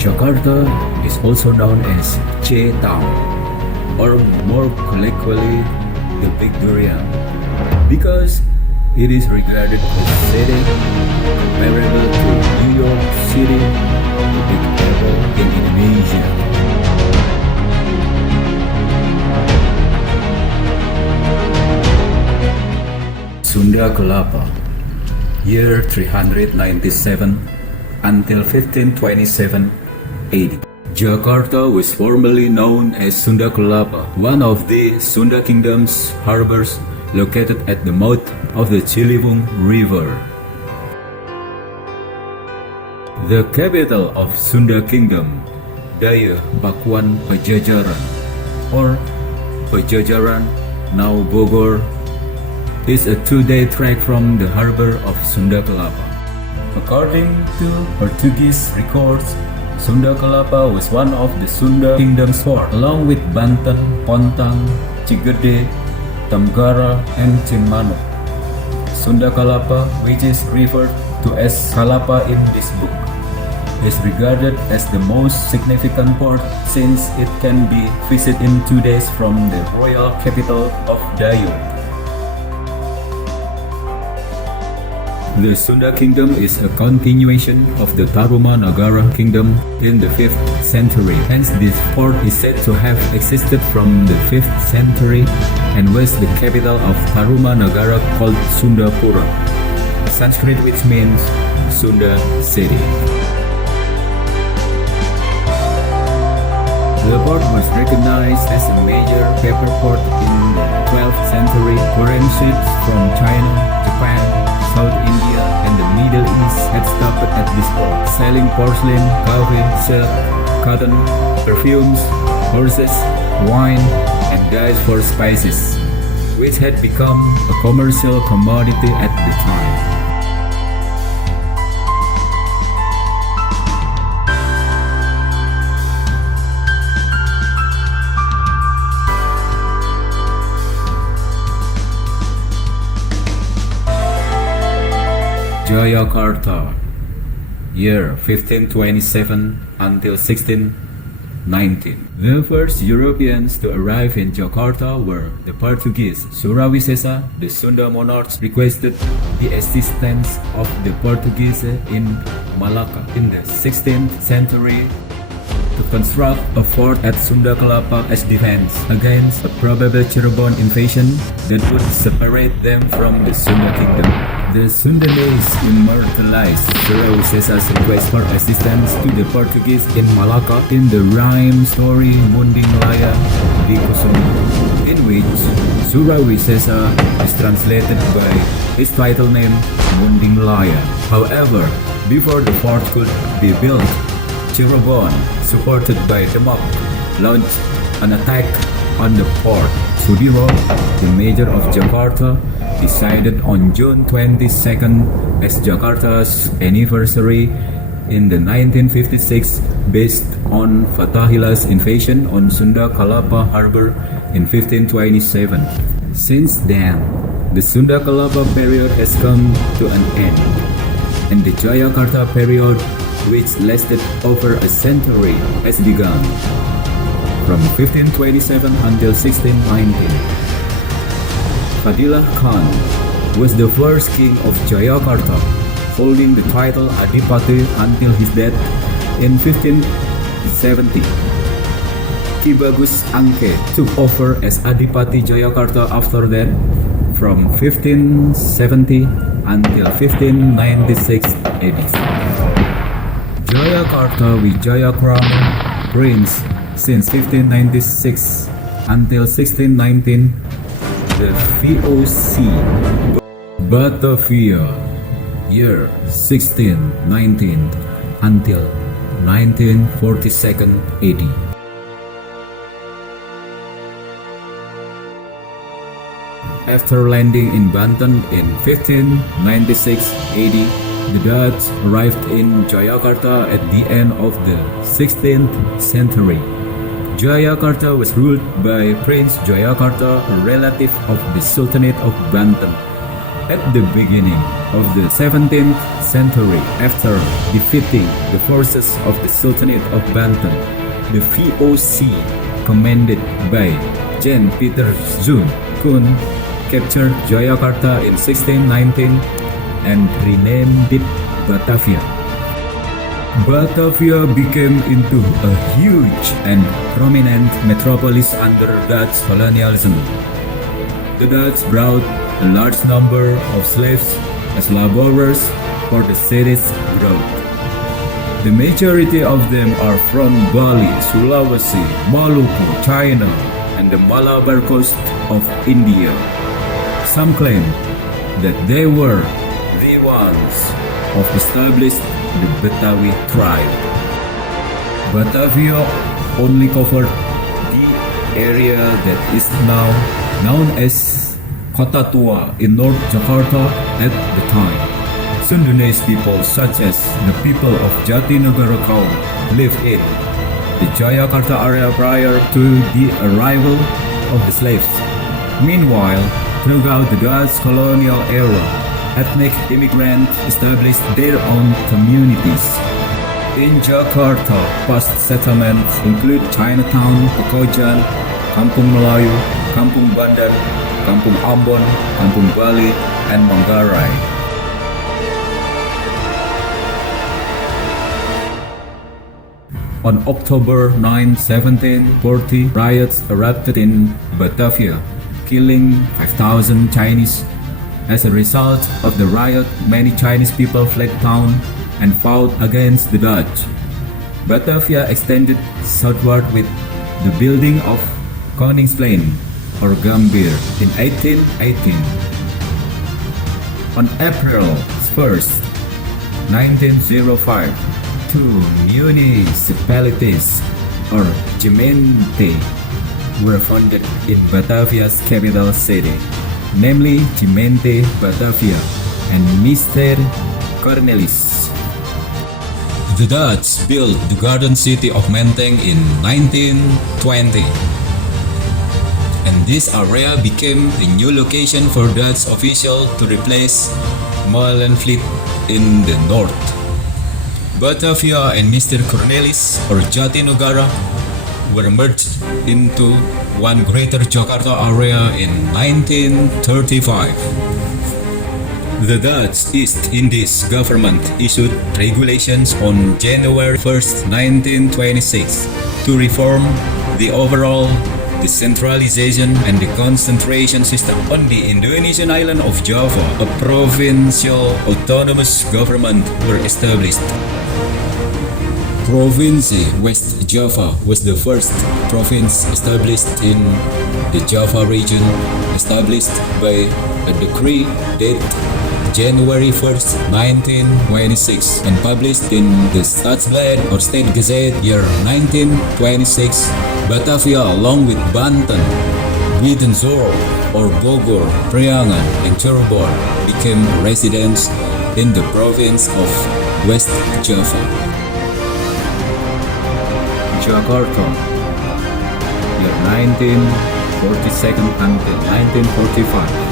Jakarta is also known as J Town, or more colloquially, the Big Durian, because it is regarded as a city comparable to New York City, the Big Apple in Indonesia. Sunda Kelapa, year 397 until 1527 AD. Jakarta was formerly known as Sunda Kelapa, one of the Sunda Kingdom's harbors located at the mouth of the Ciliwung River. The capital of Sunda Kingdom, Daya Pakuan Pajajaran, or Pajajaran, now Bogor, is a 2-day trek from the harbor of Sunda Kelapa. According to Portuguese records, Sunda Kelapa was one of the Sunda Kingdom's fort, along with Banten, Pontang, Cigede, Tamgara, and Cimano. Sunda Kelapa, which is referred to as Kalapa in this book, is regarded as the most significant port since it can be visited in 2 days from the royal capital of Dayo. The Sunda Kingdom is a continuation of the Tarumanagara Kingdom in the 5th century. Hence, this port is said to have existed from the 5th century and was the capital of Tarumanagara called Sundapura, Sanskrit which means Sunda City. The port was recognized as a major paper port in the 12th century. Foreign ships from China, Japan, South India, and the Middle East had stopped at this port, selling porcelain, coffee, silk, cotton, perfumes, horses, wine, and dyes for spices, which had become a commercial commodity at the time. Jayakarta, year 1527 until 1619. The first Europeans to arrive in Jakarta were the Portuguese. Surawisesa, the Sunda monarchs, requested the assistance of the Portuguese in Malacca in the 16th century to construct a fort at Sunda Kelapa as defense against a probable Cirebon invasion that would separate them from the Sunda kingdom. The Sundanese immortalized Surawisesa's request for assistance to the Portuguese in Malacca in the rhyme story Munding Laya di Kusuma, in which Surawisesa is translated by his title name Munding Laya. However, before the fort could be built, Cirebon, supported by Demak, launched an attack on the port. Sudiro, the mayor of Jakarta, decided on June 22nd as Jakarta's anniversary in the 1956 based on Fathahila's invasion on Sunda Kelapa harbor in 1527. Since then, the Sunda Kelapa period has come to an end, and the Jayakarta period, which lasted over a century, has begun. From 1527 until 1619. Fadilah Khan was the first king of Jayakarta, holding the title Adipati until his death in 1570. Ki Bagus Angke took over as Adipati Jayakarta after that from 1570 until 1596 AD. Jayakarta Wijaya Krama, Prince since 1596 until 1619. The VOC Batavia, year 1619 until 1942 AD. After landing in Banten in 1596 AD, the Dutch arrived in Jayakarta at the end of the 16th century. Jayakarta was ruled by Prince Jayakarta, a relative of the Sultanate of Banten. At the beginning, of the 17th century, after defeating the forces of the Sultanate of Banten, the VOC, commanded by Jan Peter Zoon Koen, captured Jayakarta in 1619 and renamed it Batavia. Batavia became into a huge and prominent metropolis under Dutch colonialism. The Dutch brought a large number of slaves as laborers for the city's growth. The majority of them are from Bali, Sulawesi, Maluku, China, and the Malabar coast of India. Some claim that they were the ones who established the Betawi tribe. Batavia only covered the area that is now known as Kota Tua in North Jakarta at the time. Sundanese people such as the people of Jatinegara Kaum lived in the Jayakarta area prior to the arrival of the slaves. Meanwhile, throughout the Dutch colonial era, ethnic immigrants established their own communities. In Jakarta, past settlements include Chinatown, Pekojan, Kampung Melayu, Kampung Bandan, Kampung Ambon, Kampung Bali, and Manggarai. On October 9, 1740, riots erupted in Batavia, killing 5,000 Chinese. As a result of the riot, many Chinese people fled town and fought against the Dutch. Batavia extended southward with the building of Koningsplein or Gambir in 1818. On April 1st, 1905, two municipalities or gemeente were founded in Batavia's capital city, namely Gemeente Batavia and Mister Cornelis. The Dutch built the garden city of Menteng in 1920, and this area became a new location for Dutch officials to replace Molenvliet in the north. Batavia and Mr. Cornelis or Jatinegara were merged into one greater Jakarta area in 1935. The Dutch East Indies government issued regulations on January 1st, 1926 to reform the overall decentralization and the concentration system on the Indonesian island of Java. A provincial autonomous government were established. Provinsi West Java was the first province established in the Java region, established by a decree dated January 1st, 1926 and published in the Stadsblad or State Gazette year 1926. Batavia along with Banten, Widenzorp or Bogor, Priangan and Cirebon became residents in the province of West Java. Jakarta, year 1942 until 1945.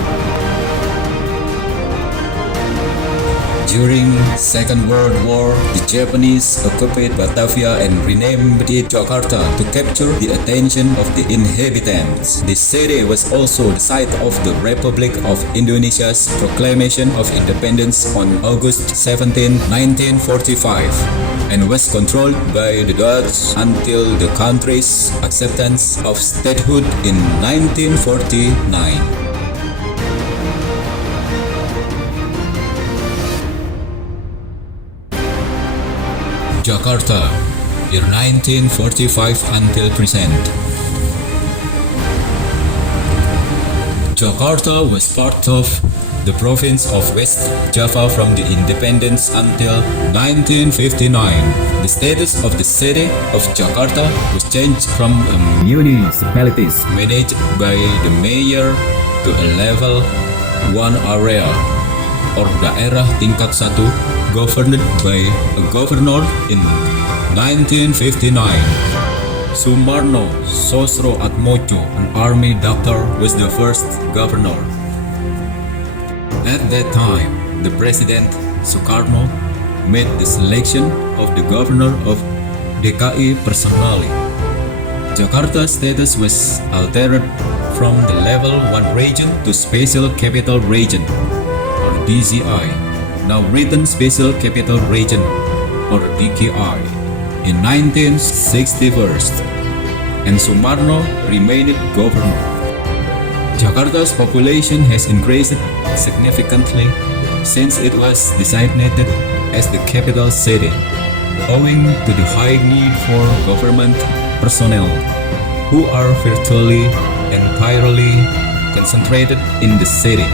During Second World War, the Japanese occupied Batavia and renamed it Jakarta to capture the attention of the inhabitants. The city was also the site of the Republic of Indonesia's proclamation of independence on August 17, 1945, and was controlled by the Dutch until the country's acceptance of statehood in 1949. Jakarta, year 1945 until present. Jakarta was part of the province of West Java from the independence until 1959. The status of the city of Jakarta was changed from a municipality managed by the mayor to a level 1 area or daerah tingkat 1 governed by a governor in 1959. Sumarno Sosro Atmojo, an army doctor, was the first governor. At that time, the President Sukarno made the selection of the governor of DKI personally. Jakarta's status was altered from the level 1 region to Special Capital Region or DCI, now written Special Capital Region or DKI, in 1961, and Sumarno remained governor. Jakarta's population has increased significantly since it was designated as the capital city, owing to the high need for government personnel, who are virtually entirely concentrated in the city.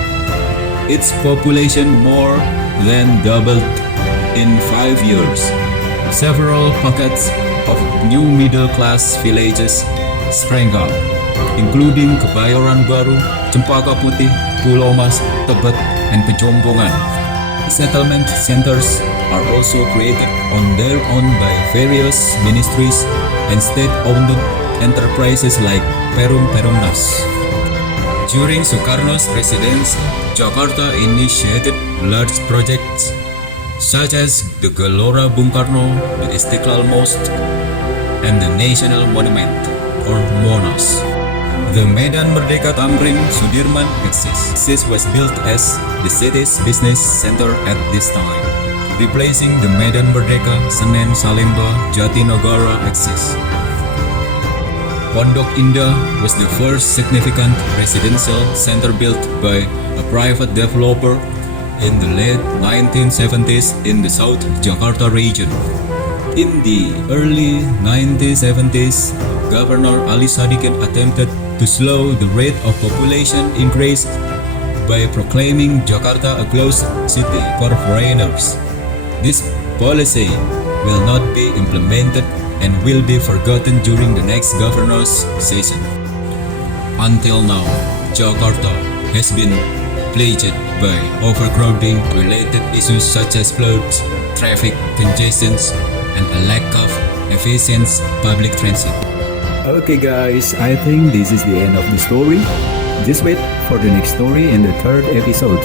Its population more than doubled in 5 years. Several pockets of new middle-class villages sprang up, including Kebayoran Baru, Cempaka Putih, Pulau Mas, Tebet, and Pejombongan. Settlement centers are also created on their own by various ministries and state-owned enterprises like Perum Perumnas. During Sukarno's presidency, Jakarta initiated large projects such as the Gelora Bung Karno, the Istiqlal Mosque, and the National Monument, or Monas. The Medan Merdeka Tamrin Sudirman axis. This was built as the city's business center at this time, replacing the Medan Merdeka Senen Salemba Jatinegara axis. Pondok Indah was the first significant residential center built by a private developer in the late 1970s in the South Jakarta region. In the early 1970s, Governor Ali Sadikin attempted to slow the rate of population increase by proclaiming Jakarta a closed city for foreigners. This policy will not be implemented and will be forgotten during the next governor's session. Until now, Jakarta has been plagued by overcrowding related issues such as floods, traffic congestions, and a lack of efficient public transit. Okay guys, I think this is the end of the story. Just wait for the next story in the third episode.